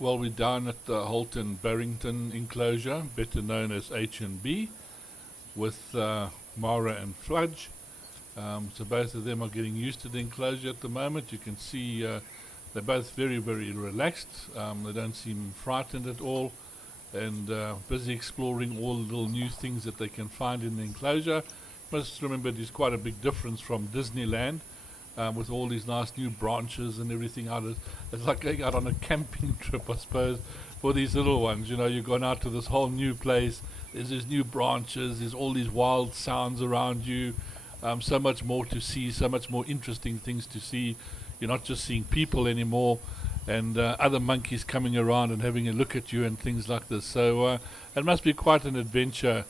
Well, we're down at the Holton Barrington Enclosure, better known as H&B, with Mara and Fudge. So both of them are getting used to the enclosure at the moment. You can see they're both very, very relaxed. They don't seem frightened at all, and busy exploring all the little new things that they can find in the enclosure. Must remember there's quite a big difference from Disneyland, with all these nice new branches and everything out. It's like going out on a camping trip, I suppose, for these little ones. You know, you've gone out to this whole new place. There's these new branches. There's all these wild sounds around you. So much more to see. So much more interesting things to see. You're not just seeing people anymore, and other monkeys coming around and having a look at you and things like this. So it must be quite an adventure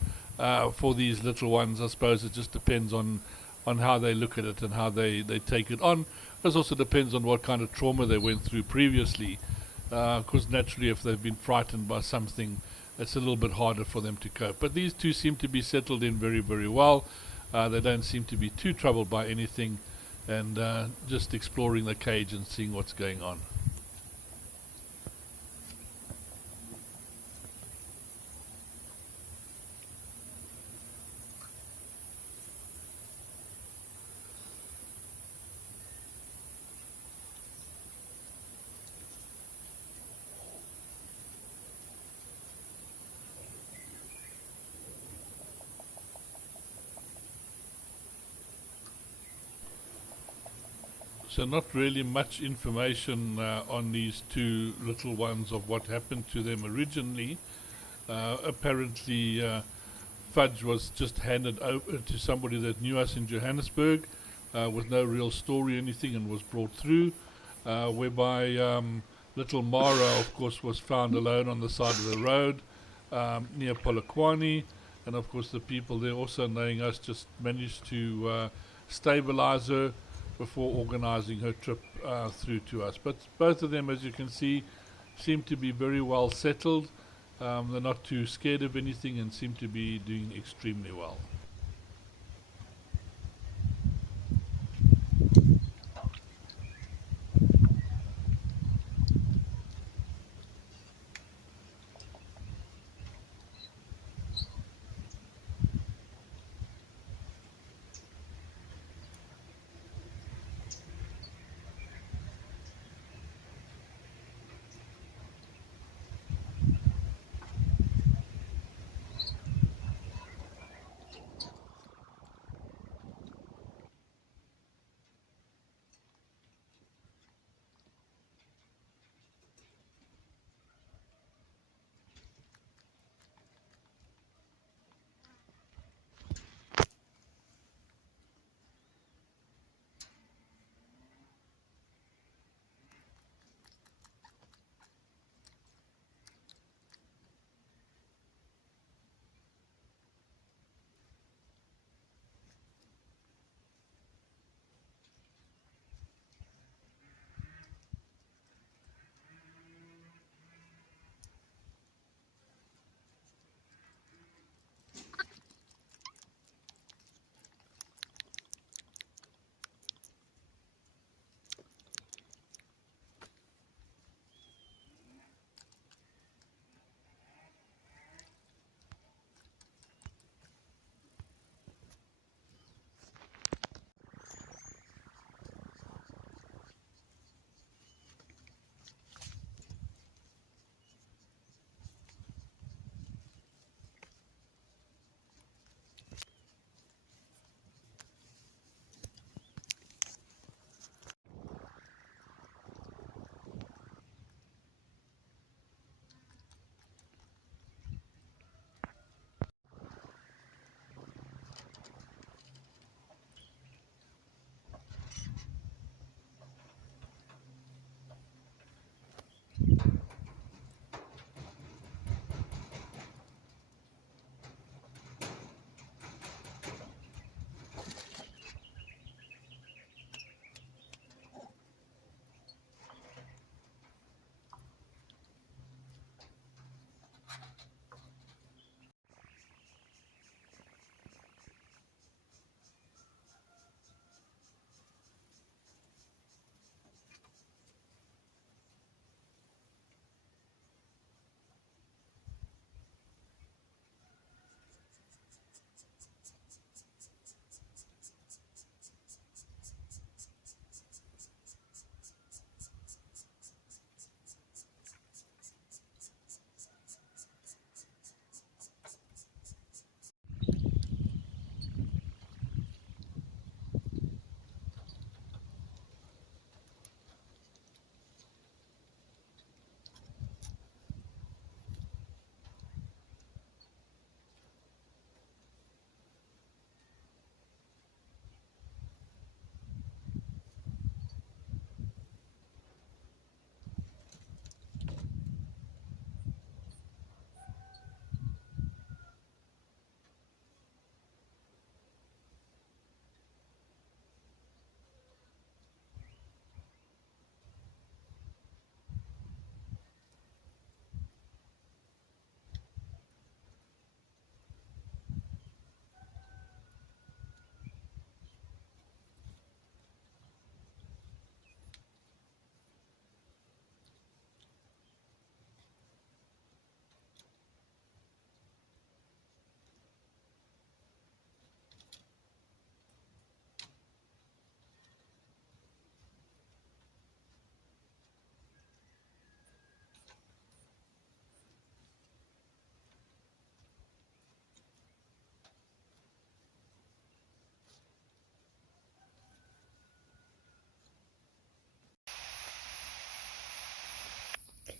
for these little ones. I suppose it just depends on how they look at it and how they take it on. It also depends on what kind of trauma they went through previously, because naturally if they've been frightened by something, it's a little bit harder for them to cope. But these two seem to be settled in very, very well. They don't seem to be too troubled by anything, and just exploring the cage and seeing what's going on. So not really much information on these two little ones of what happened to them originally. Apparently Fudge was just handed over to somebody that knew us in Johannesburg, with no real story or anything, and was brought through, whereby little Mara, of course, was found alone on the side of the road near Polokwane, and of course the people there, also knowing us, just managed to stabilize her before organizing her trip through to us. But both of them, as you can see, seem to be very well settled. They're not too scared of anything and seem to be doing extremely well.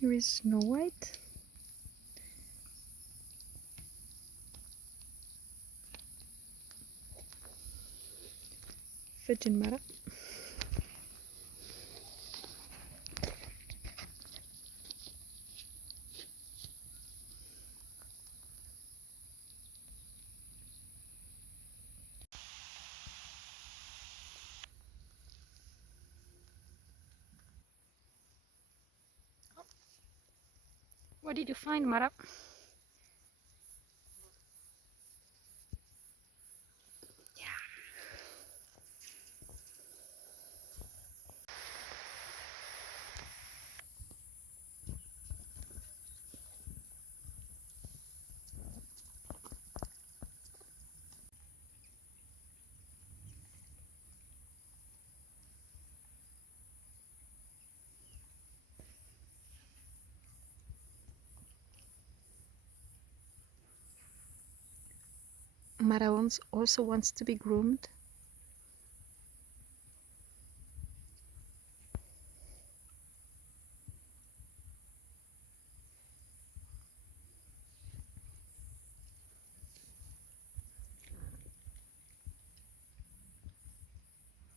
Here is Snow White. Fudge and Mara. What did you find, Mara? Mara also wants to be groomed.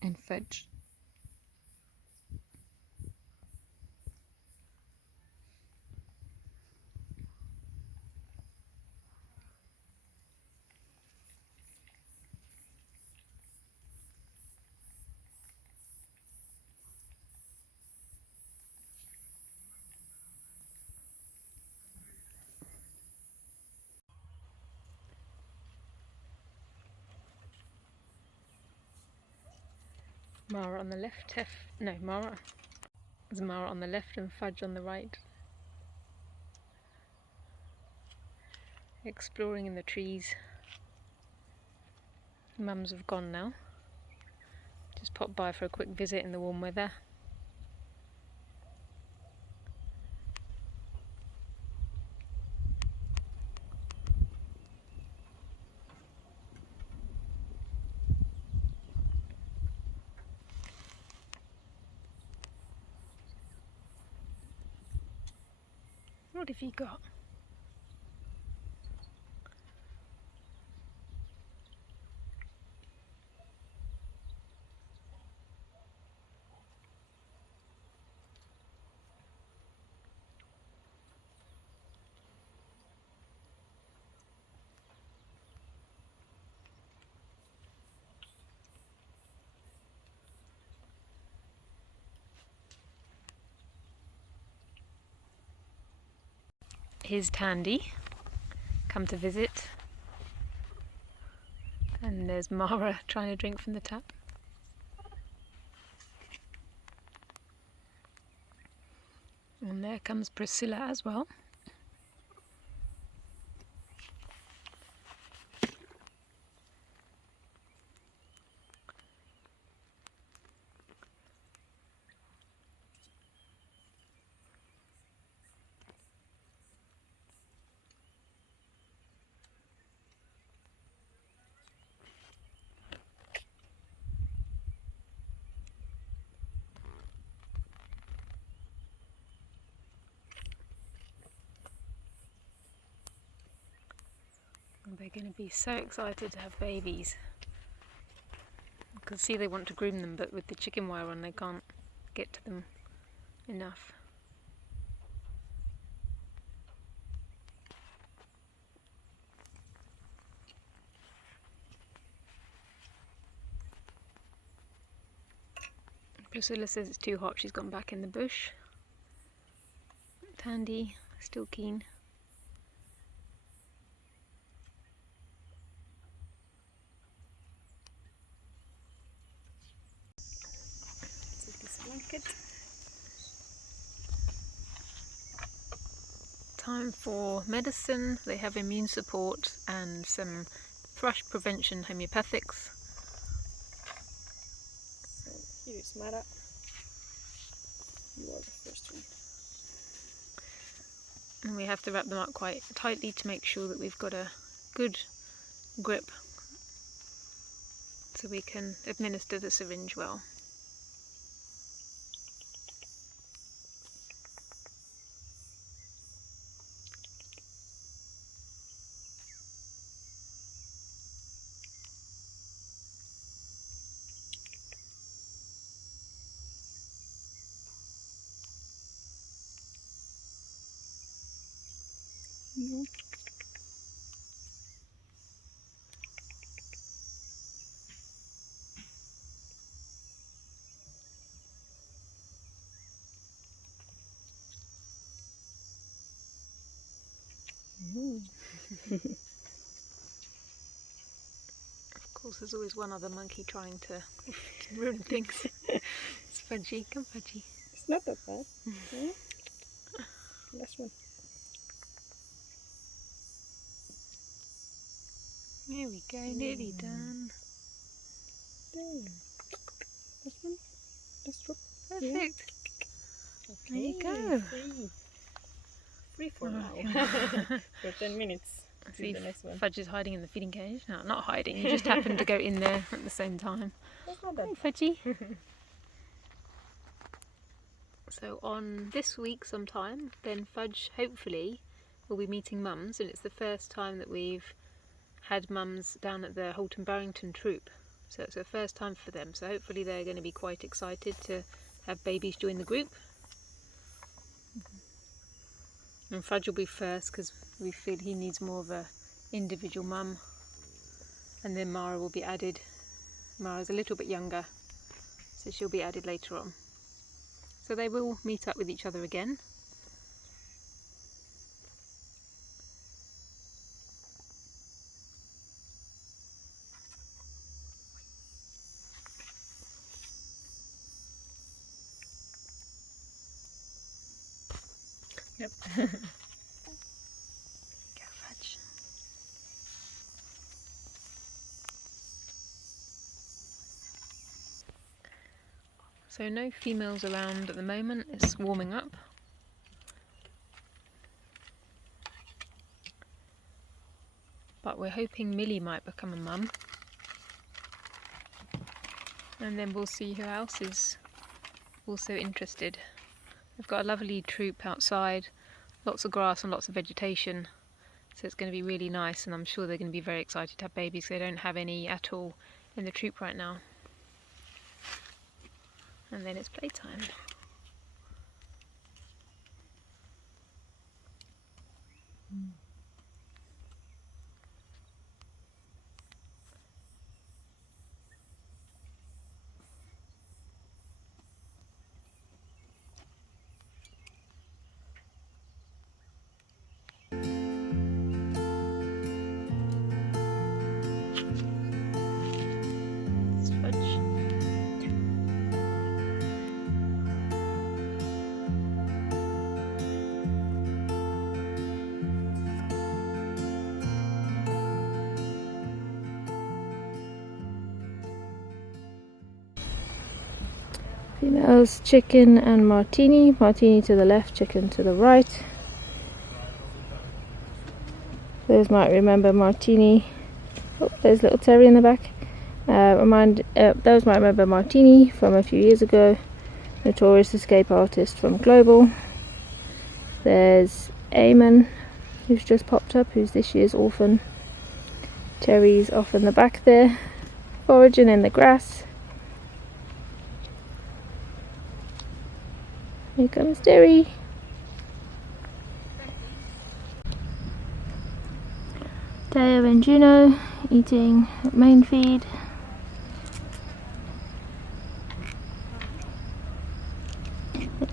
And Fudge. Mara on the left, Mara. There's Mara on the left and Fudge on the right. Exploring in the trees. Mums have gone now. Just popped by for a quick visit in the warm weather. What have you got? Here's Tandy, come to visit. And there's Mara trying to drink from the tap. And there comes Priscilla as well. They're going to be so excited to have babies. You can see they want to groom them, but with the chicken wire on they can't get to them enough. Priscilla says it's too hot, she's gone back in the bush. Tandy, still keen. Blanket. Time for medicine. They have immune support and some thrush prevention homeopathics. So here's Mara. You are the first one. And we have to wrap them up quite tightly to make sure that we've got a good grip so we can administer the syringe well. course, there's always one other monkey trying to ruin things. It's Fudgy. Come, Fudgy. It's not that bad. Yeah. Last one. There we go, nearly done. There. Last one. Last drop. Perfect. Yeah. There you go. Free for Oh, now. yeah. For 10 minutes. See, The next one. Fudge is hiding in the feeding cage. No, not hiding. He just happened to go in there at the same time. That's not that Hey, Fudgy. So on this week sometime, then Fudge hopefully will be meeting mums, and it's the first time that we've had mums down at the Holt and Barrington troupe. So it's the first time for them. So hopefully they're going to be quite excited to have babies join the group. And Fudge will be first because we feel he needs more of a individual mum. And then Mara will be added. Mara's a little bit younger, so she'll be added later on. So they will meet up with each other again. Yep. Go, Fudge. So no females around at the moment. It's warming up. But we're hoping Millie might become a mum. And then we'll see who else is also interested. We've got a lovely troupe outside, lots of grass and lots of vegetation, so it's going to be really nice, and I'm sure they're going to be very excited to have babies. They don't have any at all in the troupe right now. And then it's playtime. It's Fudge. Females, chicken and martini. Martini to the left, chicken to the right. Those might remember martini. Oh, there's little Terry in the back. Those might remember Martini from a few years ago. Notorious escape artist from Global. There's Eamon, who's just popped up, who's this year's Orphan. Terry's off in the back there, foraging in the grass. Here comes Terry. Teo and Juno eating main feed.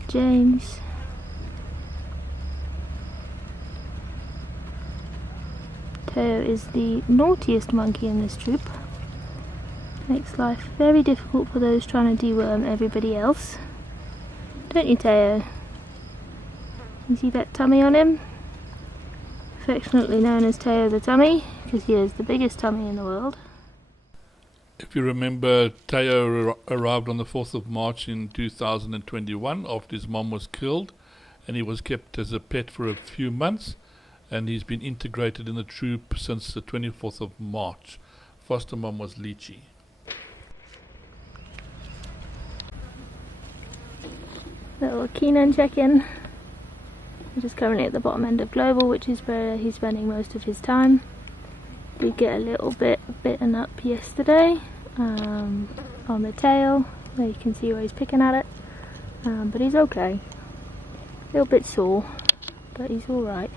James. Teo is the naughtiest monkey in this troop. Makes life very difficult for those trying to deworm everybody else. Don't you, Teo? You see that tummy on him? Affectionately known as Teo the Tummy, because he has the biggest tummy in the world. If you remember, Teo arrived on the 4th of March in 2021 after his mom was killed, and he was kept as a pet for a few months, and he's been integrated in the troop since the 24th of March. Foster mom was Lychee. Little Keenan check-in. He's just currently at the bottom end of Global, which is where he's spending most of his time. Did get a little bit bitten up yesterday on the tail, where you can see where he's picking at it, but he's okay. A little bit sore, but he's alright.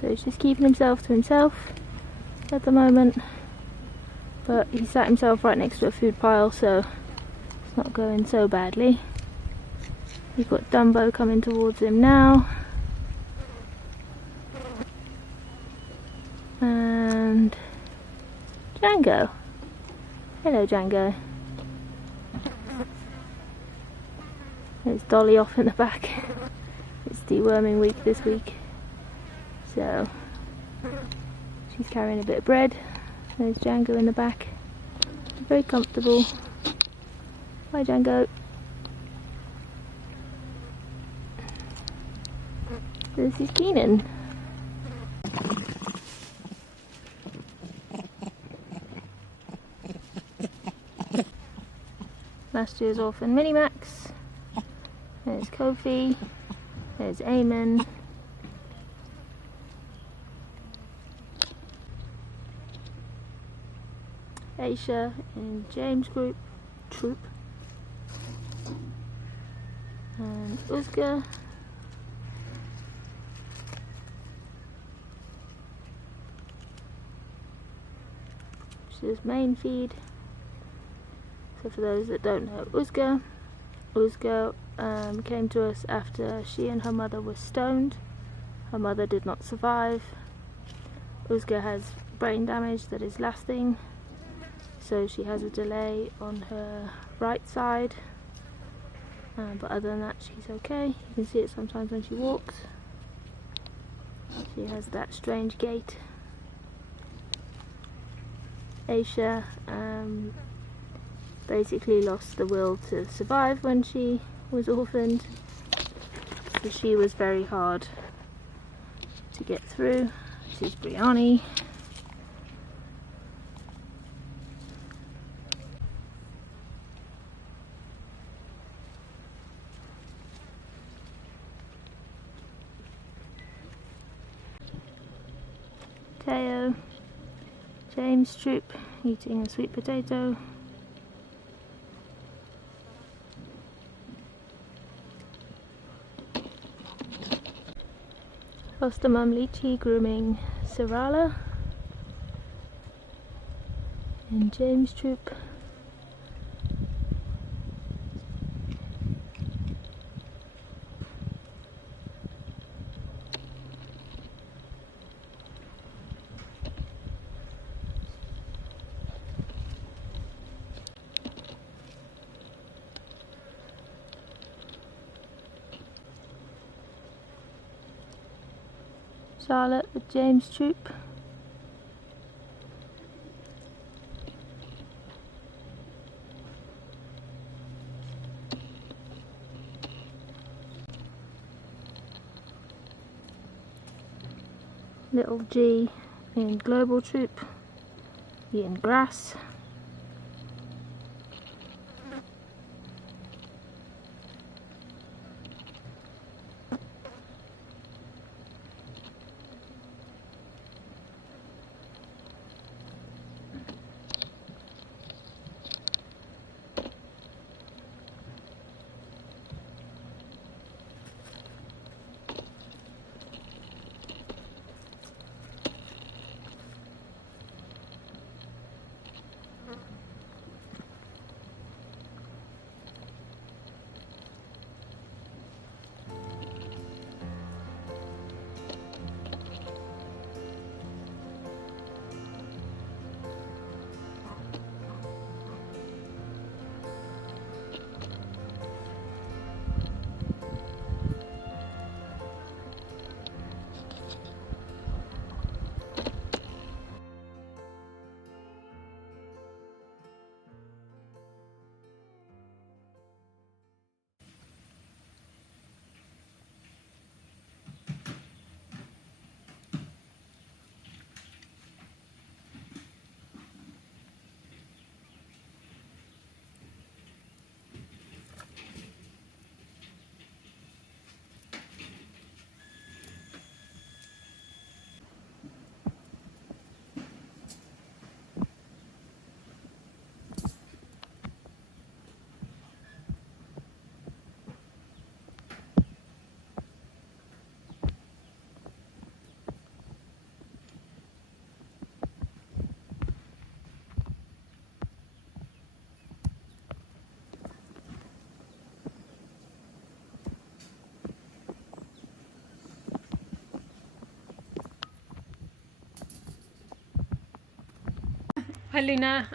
So he's just keeping himself to himself at the moment, but he sat himself right next to a food pile, so it's not going so badly. We've got Dumbo coming towards him now. And Django. Hello, Django. There's Dolly off in the back. It's deworming week this week, so she's carrying a bit of bread. There's Django in the back. Very comfortable. Hi, Django. This is Keenan. Last year's Orphan Minimax. There's Kofi. There's Eamon. Aisha and James Troop. And Uzga. This is main feed. So for those that don't know Uzga came to us after she and her mother were stoned. Her mother did not survive. Uzga has brain damage that is lasting, so she has a delay on her right side, but other than that she's okay. You can see it sometimes when she walks. She has that strange gait. Aisha basically lost the will to survive when she was orphaned, so she was very hard to get through. This is Briani. Teo. James Troop eating a sweet potato. Foster Mum Lychee grooming Sarala. And James Troop. Charlotte with James Troop. Little G in Global Troop, eating grass. Hi Luna,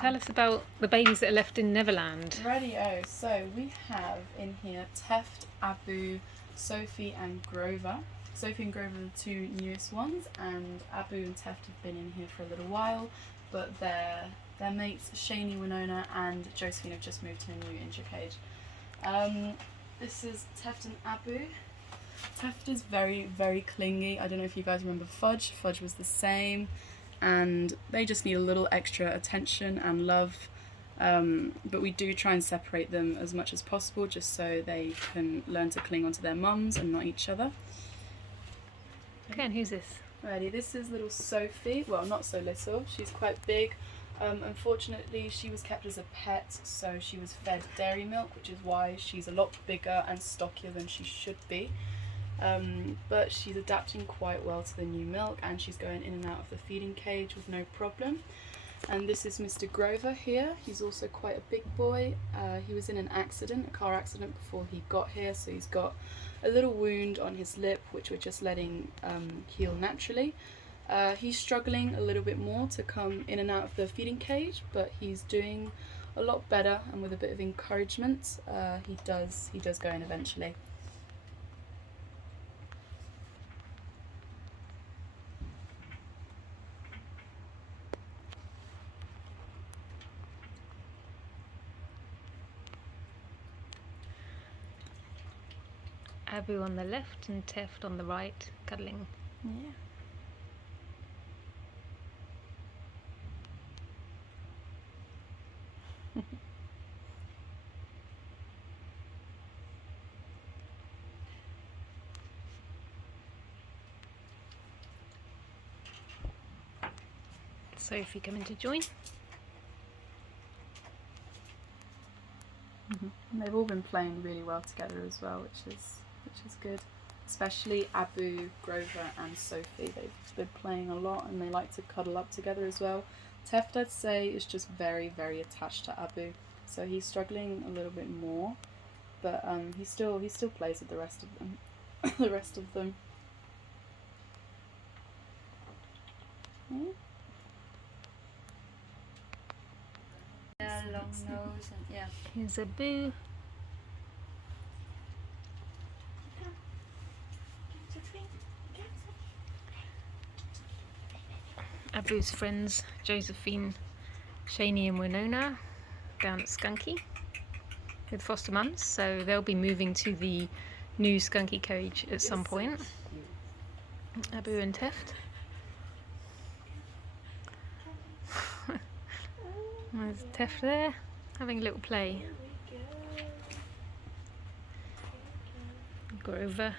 tell us about the babies that are left in Neverland. Radio. So we have in here Teft, Abu, Sophie and Grover. Sophie and Grover are the two newest ones, and Abu and Teft have been in here for a little while, but their mates Shani, Winona and Josephine have just moved to a new injured cage. This is Teft and Abu. Teft is very, very clingy. I don't know if you guys remember Fudge. Fudge was the same, and they just need a little extra attention and love. But we do try and separate them as much as possible, just so they can learn to cling onto their mums and not each other. Okay, and who's this? Alrighty, this is little Sophie. Well, not so little. She's quite big. Unfortunately, she was kept as a pet, so she was fed dairy milk, which is why she's a lot bigger and stockier than she should be. But she's adapting quite well to the new milk, and she's going in and out of the feeding cage with no problem. And this is Mr. Grover here. He's also quite a big boy. He was in an accident, a car accident, before he got here, so he's got a little wound on his lip, which we're just letting heal naturally. He's struggling a little bit more to come in and out of the feeding cage, but he's doing a lot better, and with a bit of encouragement, he does go in eventually. Abu on the left and Teft on the right, cuddling. Yeah. Sophie coming to join. And they've all been playing really well together as well, which is good. Especially Abu, Grover and Sophie. They've been playing a lot and they like to cuddle up together as well. Teft, I'd say, is just very, very attached to Abu, so he's struggling a little bit more, but he still plays with the rest of them. The rest of them. Yeah, long nose and yeah. Here's Abu. Abu's friends, Josephine, Shani and Winona, down at Skunky with foster mums, so they'll be moving to the new Skunky cage at some point. Abu and Teft. There's Teft there, having a little play. Grover.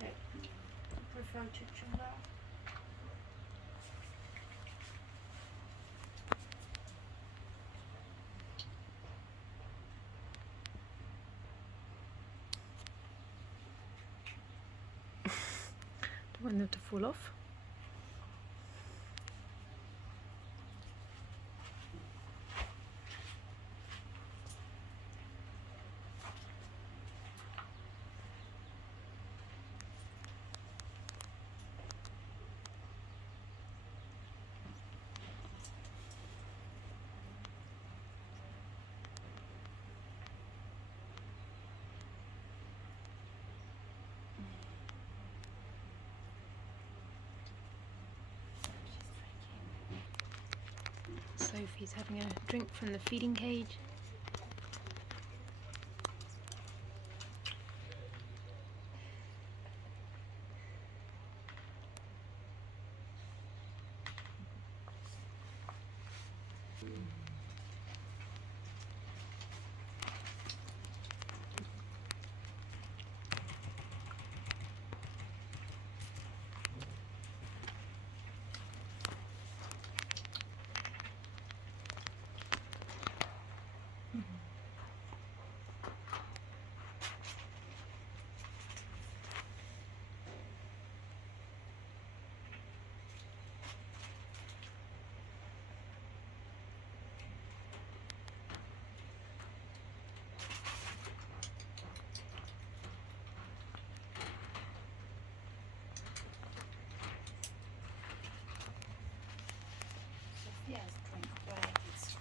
Okay. Prefer cucumber. Don't want them to fall off. Sophie's having a drink from the feeding cage.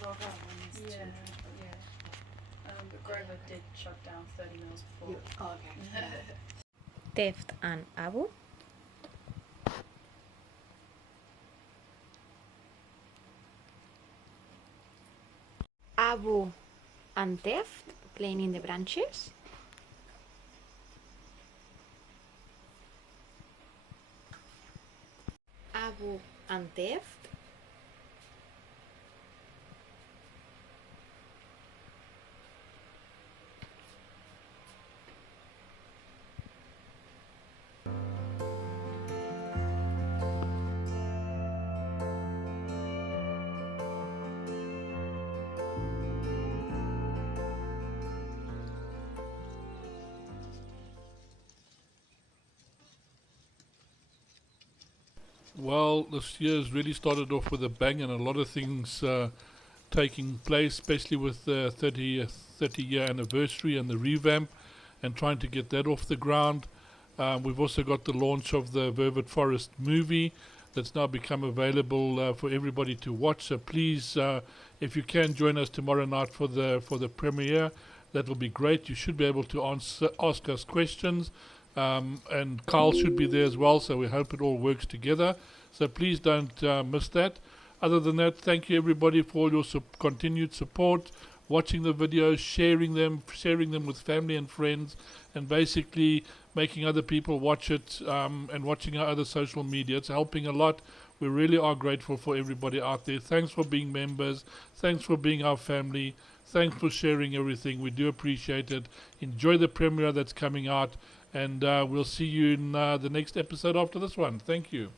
carve out ones Yeah. yeah. But Grover did shut down 30 mils before. Oh, okay. Theft and Abu. Abu and Theft playing in the branches. Abu and Theft. Well, this year's really started off with a bang, and a lot of things taking place, especially with the 30-year anniversary and the revamp, and trying to get that off the ground. We've also got the launch of the Vervet Forest movie that's now become available for everybody to watch. So please, if you can, join us tomorrow night for the premiere. That will be great. You should be able to ask us questions. And Carl should be there as well, so we hope it all works together. So please don't miss that. Other than that, thank you everybody for all your continued support, watching the videos, sharing them with family and friends, and basically making other people watch it, and watching our other social media. It's helping a lot. We really are grateful for everybody out there. Thanks for being members. Thanks for being our family. Thanks for sharing everything. We do appreciate it. Enjoy the premiere that's coming out. And we'll see you in the next episode after this one. Thank you.